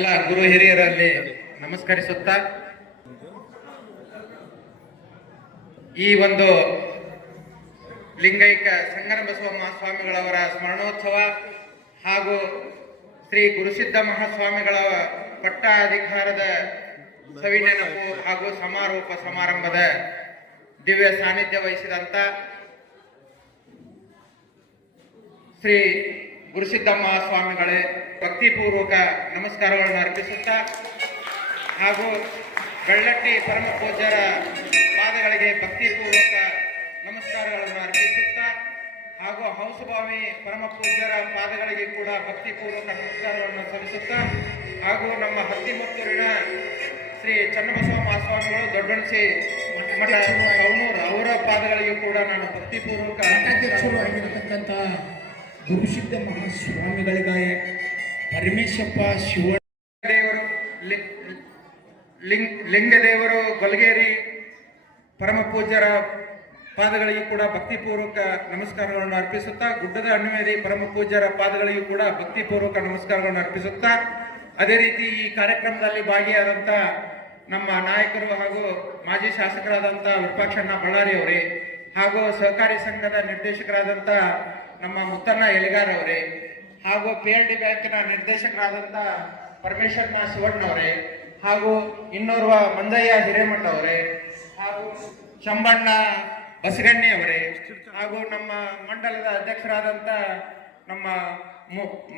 ಎಲ್ಲ ಗುರು ಹಿರಿಯರಲ್ಲಿ ನಮಸ್ಕರಿಸುತ್ತಾ ಈ ಒಂದು ಲಿಂಗೈಕ ಸಂಗನಬಸವ ಮಹಾಸ್ವಾಮಿಗಳವರ ಸ್ಮರಣೋತ್ಸವ ಹಾಗೂ ಶ್ರೀ ಗುರುಸಿದ್ಧ ಮಹಾಸ್ವಾಮಿಗಳ ಪಟ್ಟಾಧಿಕಾರದ ಸವಿನೆನಪು ಹಾಗೂ ಸಮಾರೋಪ ಸಮಾರಂಭದ ದಿವ್ಯ ಸಾನ್ನಿಧ್ಯ ವಹಿಸಿದಂತ ಶ್ರೀ ಗುರುಸಿದ್ಧ ಮಹಾಸ್ವಾಮಿಗಳೇ ಭಕ್ತಿಪೂರ್ವಕ ನಮಸ್ಕಾರಗಳನ್ನು ಅರ್ಪಿಸುತ್ತಾ ಹಾಗೂ ಬೆಳ್ಳಟ್ಟಿ ಪರಮ ಪೂಜ್ಯರ ಪಾದಗಳಿಗೆ ಭಕ್ತಿಪೂರ್ವಕ ನಮಸ್ಕಾರಗಳನ್ನು ಅರ್ಪಿಸುತ್ತಾ ಹಾಗೂ ಹಂಸಭಾವಿ ಪರಮ ಪೂಜ್ಯರ ಪಾದಗಳಿಗೆ ಕೂಡ ಭಕ್ತಿಪೂರ್ವಕ ನಮಸ್ಕಾರಗಳನ್ನು ಸಲ್ಲಿಸುತ್ತಾ ಹಾಗೂ ನಮ್ಮ ಹತ್ತಿಮತ್ತೂರಿನ ಶ್ರೀ ಚನ್ನಬಸವ ಮಹಾಸ್ವಾಮಿಗಳು ದೊಡ್ಡಣಸಿ ಮಠ ಸವಣೂರು ಅವರ ಪಾದಗಳಿಗೂ ಕೂಡ ನಾನು ಭಕ್ತಿಪೂರ್ವಕ ಆಗಿರತಕ್ಕಂಥ ಗುರುಸಿದ್ಧ ಮಹಾಸ್ವಾಮಿಗಳಿಗೆ ಪರಮೇಶಪ್ಪ ಶಿವದೇವರು ಲಿಂಗದೇವರು ಗೊಲ್ಗೇರಿ ಪರಮ ಪೂಜ್ಯರ ಪಾದಗಳಿಗೂ ಕೂಡ ಭಕ್ತಿಪೂರ್ವಕ ನಮಸ್ಕಾರಗಳನ್ನು ಅರ್ಪಿಸುತ್ತಾ ಗುಡ್ಡದ ಅಣ್ಣವೇರಿ ಪರಮ ಪೂಜ್ಯರ ಪಾದಗಳಿಗೂ ಕೂಡ ಭಕ್ತಿಪೂರ್ವಕ ನಮಸ್ಕಾರಗಳನ್ನು ಅರ್ಪಿಸುತ್ತಾ ಅದೇ ರೀತಿ ಈ ಕಾರ್ಯಕ್ರಮದಲ್ಲಿ ಭಾಗಿಯಾದಂಥ ನಮ್ಮ ನಾಯಕರು ಹಾಗೂ ಮಾಜಿ ಶಾಸಕರಾದಂಥ ವಿರೂಪಾಕ್ಷಣ್ಣ ಬಳ್ಳಾರಿ ಅವರೇ ಹಾಗೂ ಸಹಕಾರಿ ಸಂಘದ ನಿರ್ದೇಶಕರಾದಂಥ ನಮ್ಮ ಮುತ್ತಣ್ಣ ಎಲಿಗಾರ್ ಅವರೇ ಹಾಗೂ PLD ಬ್ಯಾಂಕಿನ ನಿರ್ದೇಶಕರಾದಂಥ ಪರಮೇಶ್ವರನ ಶಿವಣ್ಣವರೇ ಹಾಗೂ ಇನ್ನೋರ್ವ ಮಂದಯ್ಯ ಹಿರೇಮಠ ಅವರೇ ಹಾಗೂ ಶಂಬಣ್ಣ ಬಸಗಣ್ಣಿ ಅವರೇ ಹಾಗೂ ನಮ್ಮ ಮಂಡಲದ ಅಧ್ಯಕ್ಷರಾದಂಥ ನಮ್ಮ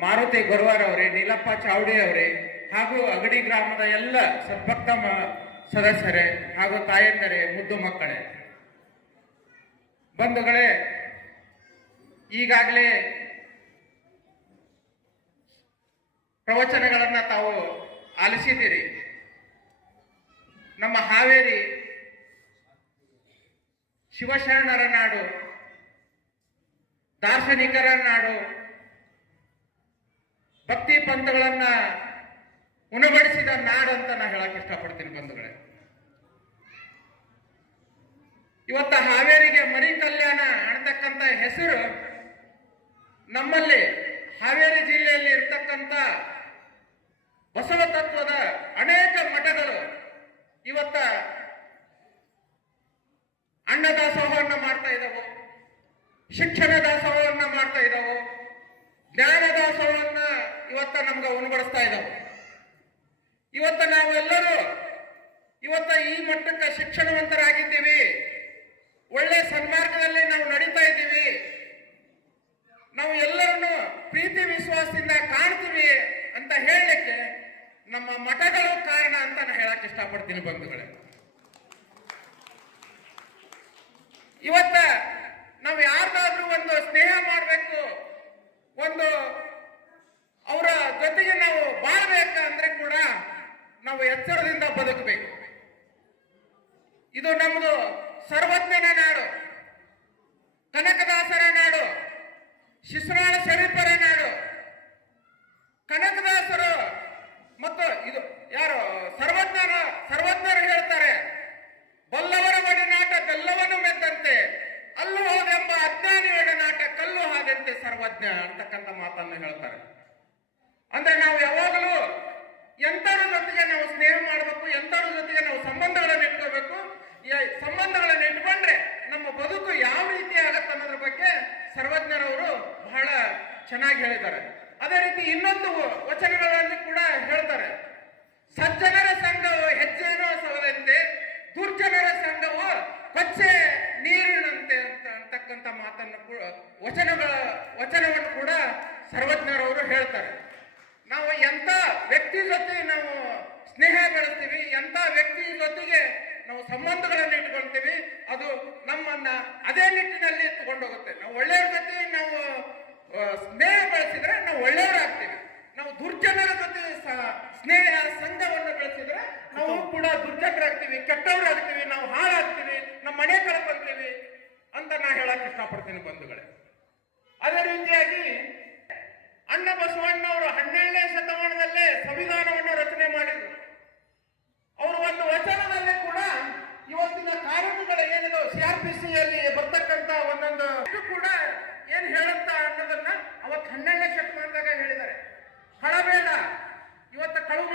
ಮಾರುತಿ ಗೊರವಾರ್ ಅವರೇ ನೀಲಪ್ಪ ಚಾವಡಿ ಅವರೇ ಹಾಗೂ ಅಗಡಿ ಗ್ರಾಮದ ಎಲ್ಲ ಸದ್ಭಕ್ತ ಸದಸ್ಯರೇ ಹಾಗೂ ತಾಯಂದರೇ ಮುದ್ದು ಮಕ್ಕಳೇ ಬಂಧುಗಳೇ, ಈಗಾಗಲೇ ಪ್ರವಚನಗಳನ್ನ ತಾವು ಆಲಿಸಿದ್ದೀರಿ. ನಮ್ಮ ಹಾವೇರಿ ಶಿವಶರಣರ ನಾಡು, ದಾರ್ಶನಿಕರ ನಾಡು, ಭಕ್ತಿ ಪಂಥಗಳನ್ನ ಉಣಬಡಿಸಿದ ನಾಡು ಅಂತ ನಾ ಹೇಳಕ್ ಇಷ್ಟಪಡ್ತೀನಿ ಬಂಧುಗಳೇ. ಇವತ್ತ ಹಾವೇರಿಗೆ ಮರಿ ಕಲ್ಯಾಣ ಅನ್ನತಕ್ಕಂಥ ಹೆಸರು ನಮ್ಮಲ್ಲಿ ಹಾವೇರಿ ಜಿಲ್ಲೆಯಲ್ಲಿ ಇರ್ತಕ್ಕಂಥ ಬಸವ ತತ್ವದ ಅನೇಕ ಮಠಗಳು ಇವತ್ತ ಅನ್ನದಾಸೋಹವನ್ನ ಮಾಡ್ತಾ ಇದ್ದಾವೆ, ಶಿಕ್ಷಣ ದಾಸೋಹವನ್ನ ಮಾಡ್ತಾ ಇದ್ದಾವೆ, ಜ್ಞಾನ ದಾಸೋಹವನ್ನ ಇವತ್ತ ನಮ್ಗೆ ಉಣಬಡಿಸ್ತಾ ಇದ್ದಾವೆ. ಇವತ್ತ ನಾವೆಲ್ಲರೂ ಇವತ್ತ ಈ ಮಟ್ಟಕ್ಕೆ ಶಿಕ್ಷಣವಂತರಾಗಿದ್ದೀವಿ, ಒಳ್ಳೆ ಸನ್ಮಾರ್ಗದಲ್ಲಿ ನಾವು ನಡೀತಾ ಇದ್ದೀವಿ, ನಾವು ಎಲ್ಲರನ್ನು ಪ್ರೀತಿ ವಿಶ್ವಾಸದಿಂದ ಕಾಣ್ತೀವಿ ಅಂತ ಹೇಳಲಿಕ್ಕೆ ನಮ್ಮ ಮಠಗಳು ಕಾರಣ ಅಂತ ನಾನು ಹೇಳಕ್ ಇಷ್ಟಪಡ್ತೀನಿ ಬಂಧುಗಳೇ. ಇವತ್ತ ನಾವು ಯಾರ್ದಾದ್ರೂ ಒಂದು ಸ್ನೇಹ ಮಾಡಬೇಕು, ಒಂದು ಅವರ ಜೊತೆಗೆ ನಾವು ಬಾಳ್ಬೇಕಂದ್ರೆ ಕೂಡ ನಾವು ಎಚ್ಚರದಿಂದ ಬದುಕಬೇಕು. ಇದು ನಮ್ದು ಸರ್ವಜ್ಞನ ನಾಡು, ಕನಕದಾಸರ ನಾಡು, ಶಿಶುನಾಳ ಶರೀಫರ ನಾಡು. ಕನಕದಾಸರು ಮತ್ತು ಇದು ಯಾರು ಸರ್ವಜ್ಞರು ಹೇಳ್ತಾರೆ, ಬಲ್ಲವರ ಒಡನಾಟ ಬೆಲ್ಲವನ್ನು ಮೆದ್ದಂತೆ, ಅಲ್ಲು ಹೋದೆಂಬ ಅಜ್ಞಾನಿ ಒಡನಾಟ ಕಲ್ಲು ಹಾದಂತೆ ಸರ್ವಜ್ಞ ಅಂತಕ್ಕಂಥ ಮಾತನ್ನು ಹೇಳ್ತಾರೆ. ಅಂದ್ರೆ ನಾವು ಯಾವಾಗಲೂ ಎಂಥವ್ರ ಜೊತೆಗೆ ನಾವು ಸ್ನೇಹ ಮಾಡಬೇಕು, ಎಂಥವ್ರ ಜೊತೆಗೆ ನಾವು ಸಂಬಂಧಗಳನ್ನು ಇಟ್ಕೋಬೇಕು. ಈ ಸಂಬಂಧಗಳನ್ನು ಇಟ್ಕೊಂಡ್ರೆ ನಮ್ಮ ಬದುಕು ಯಾವ ರೀತಿ ಆಗತ್ತೆ ಅನ್ನೋದ್ರ ಬಗ್ಗೆ ಸರ್ವಜ್ಞರವರು ಬಹಳ ಚೆನ್ನಾಗಿ ಹೇಳಿದ್ದಾರೆ. ಅದೇ ರೀತಿ ಇನ್ನೊಂದು ವಚನಗಳಲ್ಲಿ ಕೂಡ ಹೇಳ್ತಾರೆ, ಸಜ್ಜನರ ಸಂಘವು ಹೆಜ್ಜೆನೋ ಸವದಂತೆ, ದುರ್ಜನರ ಸಂಘವು ಕೊಚ್ಚೆ ನೀರಿನಂತೆ ಅಂತಕ್ಕಂಥ ಮಾತನ್ನು ಕೂಡ ವಚನವನ್ನು ಕೂಡ ಸರ್ವಜ್ಞರವರು ಹೇಳ್ತಾರೆ. ನಾವು ಎಂಥ ವ್ಯಕ್ತಿ ಜೊತೆ ನಾವು ಸ್ನೇಹ ಬೆಳೆಸ್ತೀವಿ, ಎಂಥ ವ್ಯಕ್ತಿ ಜೊತೆಗೆ ನಾವು ಸಂಬಂಧಗಳನ್ನು ಇಟ್ಕೊಳ್ತೀವಿ, ಅದು ನಮ್ಮನ್ನ ಅದೇ ನಿಟ್ಟಿನಲ್ಲಿ ತಗೊಂಡೋಗುತ್ತೆ. ನಾವು ಒಳ್ಳೆಯವ್ರ ಜೊತೆ ನಾವು ಸ್ನೇಹ ಬೆಳೆಸಿದ್ರೆ ನಾವು ಒಳ್ಳೆಯವರಾಗ್ತೀವಿ. ನಾವು ದುರ್ಜನರ ಜೊತೆ ಸ್ನೇಹ ಸಂಘವನ್ನು ಬೆಳೆಸಿದ್ರೆ ನಾವು ಕೂಡ ದುರ್ಜನರಾಗ್ತೀವಿ, ಕೆಟ್ಟವರಾಗ್ತೀವಿ, ನಾವು ಹಾಳಾಗ್ತೀವಿ, ನಮ್ಮ ಮನೆ ಕಳ್ಕೊಂತೀವಿ ಅಂತ ನಾ ಹೇಳಕ್ ಇಷ್ಟಪಡ್ತೀನಿ ಬಂಧುಗಳೇ. ಅದೇ ರೀತಿಯಾಗಿ ಅಣ್ಣ ಬಸವಣ್ಣವರು 12ನೇ ಶತಮಾನದಲ್ಲೇ ಸಂವಿಧಾನವನ್ನು ರಚನೆ ಮಾಡಿದ್ರು. ಅವರು ಒಂದು ವಚನದಲ್ಲಿ ಕೂಡ ಇವತ್ತಿನ ಕಾನೂನುಗಳು ಏನಿದೆ CRPCಯಲ್ಲಿ ಬರ್ತಕ್ಕಂಥ ಒಂದೊಂದು ಕೂಡ ಏನ್ ಹೇಳುತ್ತ ಅನ್ನೋದನ್ನ ಅವತ್ತು 12ನೇ ಶತಮಾನದಾಗ ಹೇಳಿದ್ದಾರೆ. ಕಳಬೇಡ, ಇವತ್ತು ಕಳುವು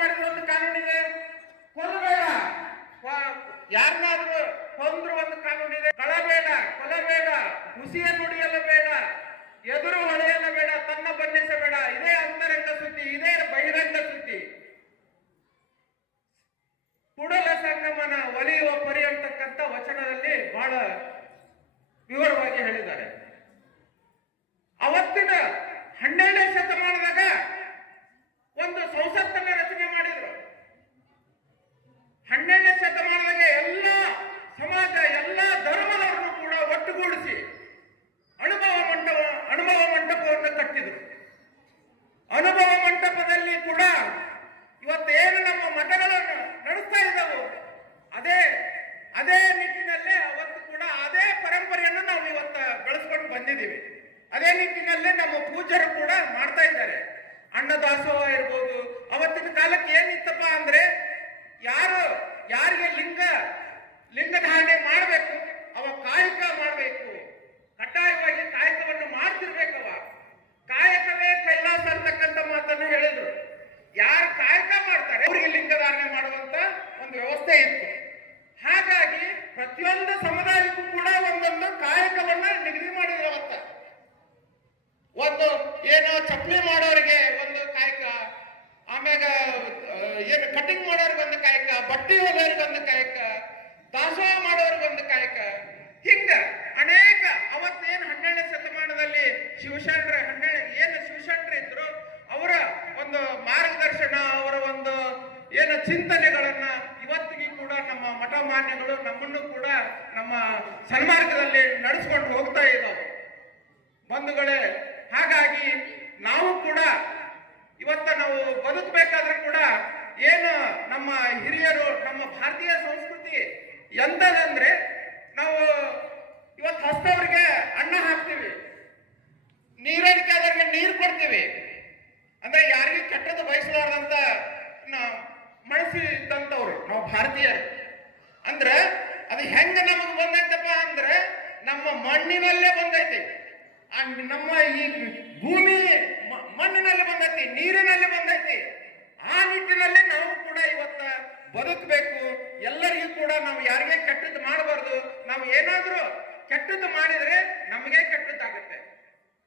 ಏನು ಕಟಿಂಗ್ ಮಾಡೋರ್ಗೊಂದು ಕಾಯಕ, ಬಟ್ಟೆ ಹೊಲಿಯೋರ್ಗೊಂದು ಕಾಯಕ, ದಾಸೋಹ ಮಾಡೋರ್ಗೊಂದು ಕಾಯಕ, ಹಿಂಗ ಅನೇಕ ಅವತ್ತೇನು 12ನೇ ಶತಮಾನದಲ್ಲಿ ಶಿವಶರಣರು ಇದ್ರು, ಅವರ ಒಂದು ಮಾರ್ಗದರ್ಶನ, ಅವರ ಒಂದು ಏನು ಚಿಂತನೆಗಳನ್ನ ಇವತ್ತಿಗೂ ಕೂಡ ನಮ್ಮ ಮಠ ಮಾನ್ಯಗಳು ನಮ್ಮನ್ನು ಕೂಡ ನಮ್ಮ ಸನ್ಮಾರ್ಗದಲ್ಲಿ ನಡೆಸ್ಕೊಂಡು ಹೋಗ್ತಾ ಇದ್ದಾವೆ ಬಂಧುಗಳೇ. ಹಾಗಾಗಿ ನಾವು ಕೂಡ ಇವತ್ತ ನಾವು ಬದುಕಬೇಕಾದ್ರೆ ಕೂಡ ಏನು ನಮ್ಮ ಹಿರಿಯರು, ನಮ್ಮ ಭಾರತೀಯ ಸಂಸ್ಕೃತಿ ಎಂತದಂದ್ರೆ, ನಾವು ಇವತ್ತು ಹಸ್ತವ್ರಿಗೆ ಅನ್ನ ಹಾಕ್ತೀವಿ, ನೀರಡಿಕೆ ಆದವ್ರಿಗೆ ನೀರು ಕೊಡ್ತೀವಿ. ಅಂದ್ರೆ ಯಾರಿಗೂ ಕೆಟ್ಟದ್ದು ಬಯಸಲಾರ್ದಂತ ಮನಸ್ಸಿದ್ದಂಥವ್ರು ನಾವು ಭಾರತೀಯರು. ಅಂದ್ರೆ ಅದು ಹೆಂಗ ನಮಗೆ ಬಂದೈತಪ್ಪ ಅಂದ್ರೆ ನಮ್ಮ ಮಣ್ಣಿನಲ್ಲೇ ಬಂದೈತಿ, ನಮ್ಮ ಈ ಭೂಮಿ ಮಣ್ಣಿನಲ್ಲಿ ಬಂದೈತಿ, ನೀರಿನಲ್ಲಿ ಬಂದೈತಿ. ಆ ನಿಟ್ಟಿನಲ್ಲಿ ನಾವು ಕೂಡ ಇವತ್ತ ಬದುಕಬೇಕು. ಎಲ್ಲರಿಗೂ ಕೂಡ ನಾವು ಯಾರಿಗೆ ಕೆಟ್ಟದ್ದು ಮಾಡಬಾರ್ದು. ನಾವು ಏನಾದ್ರೂ ಕೆಟ್ಟದ್ದು ಮಾಡಿದ್ರೆ ನಮಗೆ ಕೆಟ್ಟದ್ದಾಗುತ್ತೆ.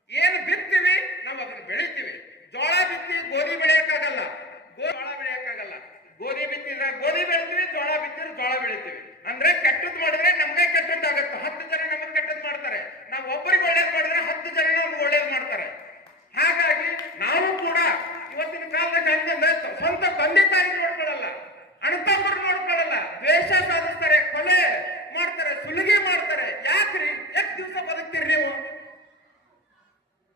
ಏನು ಬಿತ್ತೀವಿ ನಾವು ಅದನ್ನ ಬೆಳಿತೀವಿ. ಜೋಳ ಬಿತ್ತಿ ಗೋಧಿ ಬೆಳೆಯಕ್ಕಾಗಲ್ಲ, ಜೋಳ ಬೆಳೆಯಕ್ಕಾಗಲ್ಲ. ಗೋಧಿ ಬಿತ್ತಿದ್ರೆ ಗೋಧಿ ಬೆಳಿತೀವಿ, ಜೋಳ ಬಿತ್ತಿದ್ರೆ ಜೋಳ ಬೆಳಿತೀವಿ. ಅಂದ್ರೆ ಕೆಟ್ಟದ್ದು ಮಾಡಿದ್ರೆ ನಮ್ಗೆ ಕೆಟ್ಟದ್ದಾಗುತ್ತೆ. 10 ಜನ ನಮಗೆ ಕೆಟ್ಟದ್ದು ಮಾಡ್ತಾರೆ, ನಾವು ಒಬ್ಬರಿಗೆ ಒಳ್ಳೇದು ಮಾಡಿದ್ರೆ 10 ಜನ ನಮ್ಗೆ ಒಳ್ಳೇದು ಮಾಡ್ತಾರೆ. ಹಾಗಾಗಿ ನಾವು ಕೂಡ ಇವತ್ತಿನ ಕಾಲದಾಗ ಹಂಗಂದ್ರೆ ಸ್ವಂತ ತಂದೆ ತಾಯಿ ನೋಡ್ಕೊಳ್ಳಲ್ಲ, ಅಣ್ಣತಮ್ಮರು ನೋಡ್ಕೊಳ್ಳಲ್ಲ, ದ್ವೇಷ ಸಾಧಿಸ್ತಾರೆ, ಕೊಲೆ ಮಾಡ್ತಾರೆ, ಸುಲಿಗೆ ಮಾಡ್ತಾರೆ. ಯಾಕ್ರಿ? ಎಷ್ಟು ದಿವಸ ಬದುಕ್ತೀರಿ ನೀವು?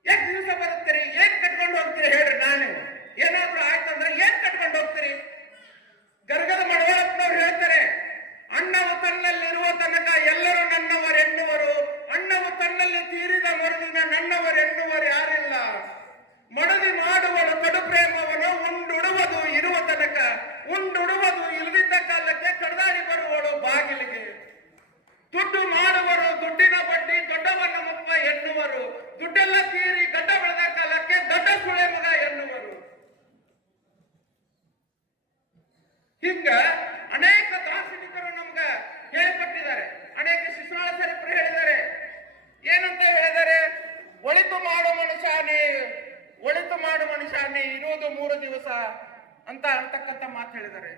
ಎಷ್ಟು ದಿವಸ ಬದುಕ್ತೀರಿ? ಏನ್ ಕಟ್ಕೊಂಡು ಹೋಗ್ತೀರಿ ಹೇಳ್ರಿ? ನಾನು ಏನಾದ್ರೂ ಆಯ್ತಂದ್ರೆ ಏನ್ ಕಟ್ಕೊಂಡು ಹೋಗ್ತೀರಿ? ಗರ್ಗದ ಮಡವಾಳಪ್ಪನವ್ರು ಹೇಳ್ತಾರೆ, ಅಣ್ಣವು ತನ್ನಲ್ಲಿರುವ ತನಕ ಎಲ್ಲರೂ ನನ್ನವರೆನ್ನುವರು, ಅಣ್ಣವು ತನ್ನಲ್ಲಿ ತೀರಿದ ಮರುದಿನ ನನ್ನವರೆನ್ನುವರು ಯಾರಿಲ್ಲ. ಮಡದಿ ಮಾಡುವನು ಕಡು ಪ್ರೇಮವನು, ಉಂಡುಡುವುದು ಇರುವ ತನಕ, ಉಂಡುಡುವುದು ಇಲ್ಲದಿದ್ದ ಕಾಲಕ್ಕೆ ಕಡದಾಡಿ ಬರುವಳು ಬಾಗಿಲಿಗೆ. ದುಡ್ಡು ಮಾಡುವರು ದುಡ್ಡಿನ ಬಡ್ಡಿ ದೊಡ್ಡವನ ಮುಪ್ಪ ಎನ್ನುವರು, ದುಡ್ಡೆಲ್ಲ ತೀರಿ ಗಡ್ಡ ಬೆಳೆದ ಕಾಲಕ್ಕೆ ದೊಡ್ಡ ಸುಳೆ ಮಗ ಎನ್ನುವರು. ಹಿಂಗ ಅನೇಕ ದಾರ್ಶನಿಕರು ನಮ್ಗ ಹೇಳಿಕೊಟ್ಟಿದ್ದಾರೆ, ಅನೇಕ ಶಿಶುನಾಳ ಸರಿಪರು ಹೇಳಿದ್ದಾರೆ. ಏನಂತ ಹೇಳಿದ್ದಾರೆ? ಒಳಿತು ಮಾಡು ಮನುಷ್ಯ ನೀ ಇರುವುದು 3 ದಿವಸ ಅಂತಕ್ಕಂಥ ಮಾತು ಹೇಳಿದ್ದಾರೆ.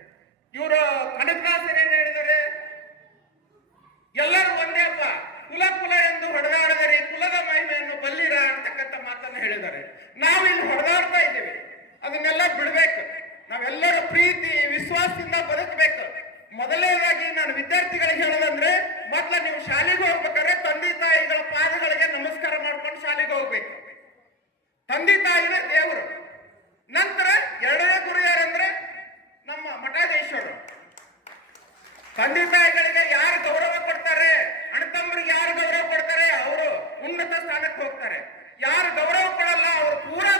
ಇವರು ಕನಕದಾಸರು ಏನ್ ಹೇಳಿದ್ದಾರೆ? ಎಲ್ಲರೂ ಒಂದೇ ಅಪ್ಪ, ಕುಲ ಎಂದು ಹೊಡೆದಾಡಿದರೆ ಕುಲದ ಮಹಿಮೆಯನ್ನು ಬಲ್ಲಿರ ಅಂತಕ್ಕಂಥ ಮಾತನ್ನು ಹೇಳಿದ್ದಾರೆ. ನಾವು ಇಲ್ಲಿ ಹೊಡೆದಾಡ್ತಾ ಇದ್ದೀವಿ, ಅದನ್ನೆಲ್ಲ ಬಿಡ್ಬೇಕು. ನಾವೆಲ್ಲರೂ ಪ್ರೀತಿ ವಿಶ್ವಾಸದಿಂದ ಬದುಕಬೇಕು. ಮೊದಲನೇದಾಗಿ ನಾನು ವಿದ್ಯಾರ್ಥಿಗಳಿಗೆ ಹೇಳೋದಂದ್ರೆ, ಮೊದಲು ನೀವು ಶಾಲೆಗೆ ಹೋಗ್ಬೇಕಾದ್ರೆ ತಂದೆ ತಾಯಿಗಳ ಪಾದಗಳಿಗೆ ನಮಸ್ಕಾರ ಮಾಡ್ಕೊಂಡು ಶಾಲೆಗೆ ಹೋಗ್ಬೇಕು. ತಂದೆ ತಾಯಿನ ದೇವರು. ನಂತರ 2ನೇ ಗುರು ಯಾರಂದ್ರೆ ನಮ್ಮ ಮಠಾಧೀಶರು. ತಂದೆ ತಾಯಿಗಳಿಗೆ ಯಾರು ಗೌರವ ಕೊಡ್ತಾರೆ, ಅಣ್ಣತಮ್ಮರಿಗೆ ಯಾರು ಗೌರವ ಕೊಡ್ತಾರೆ, ಅವರು ಉನ್ನತ ಸ್ಥಾನಕ್ಕೆ ಹೋಗ್ತಾರೆ. ಯಾರು ಗೌರವ ಕೊಡಲ್ಲ ಅವರು ಪೂರಾ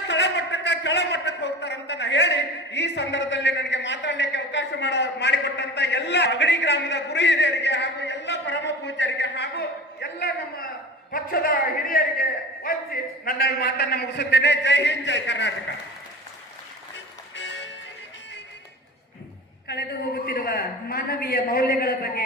ಕೆಳಮಟ್ಟಕ್ಕೆ ಹೋಗ್ತಾರೆ ಅಂತ ನಾ ಹೇಳಿ, ಈ ಸಂದರ್ಭದಲ್ಲಿ ನನಗೆ ಮಾತಾಡಲಿಕ್ಕೆ ಅವಕಾಶ ಮಾಡಿಕೊಟ್ಟಂತ ಎಲ್ಲ ಅಗಡಿ ಗ್ರಾಮದ ಗುರು ಹಿರಿಯರಿಗೆ ಹಾಗೂ ಎಲ್ಲ ಪರಮ ಪೂಜ್ಯರಿಗೆ ಹಾಗೂ ಎಲ್ಲ ನಮ್ಮ ಪಕ್ಷದ ಹಿರಿಯರಿಗೆ ವಂಚಿ ನನ್ನ ಮಾತನ್ನ ಮುಗಿಸುತ್ತೇನೆ. ಜೈ ಹಿಂದ್, ಜೈ ಕರ್ನಾಟಕ. ಕಳೆದು ಹೋಗುತ್ತಿರುವ ಮಾನವೀಯ ಮೌಲ್ಯಗಳ ಬಗ್ಗೆ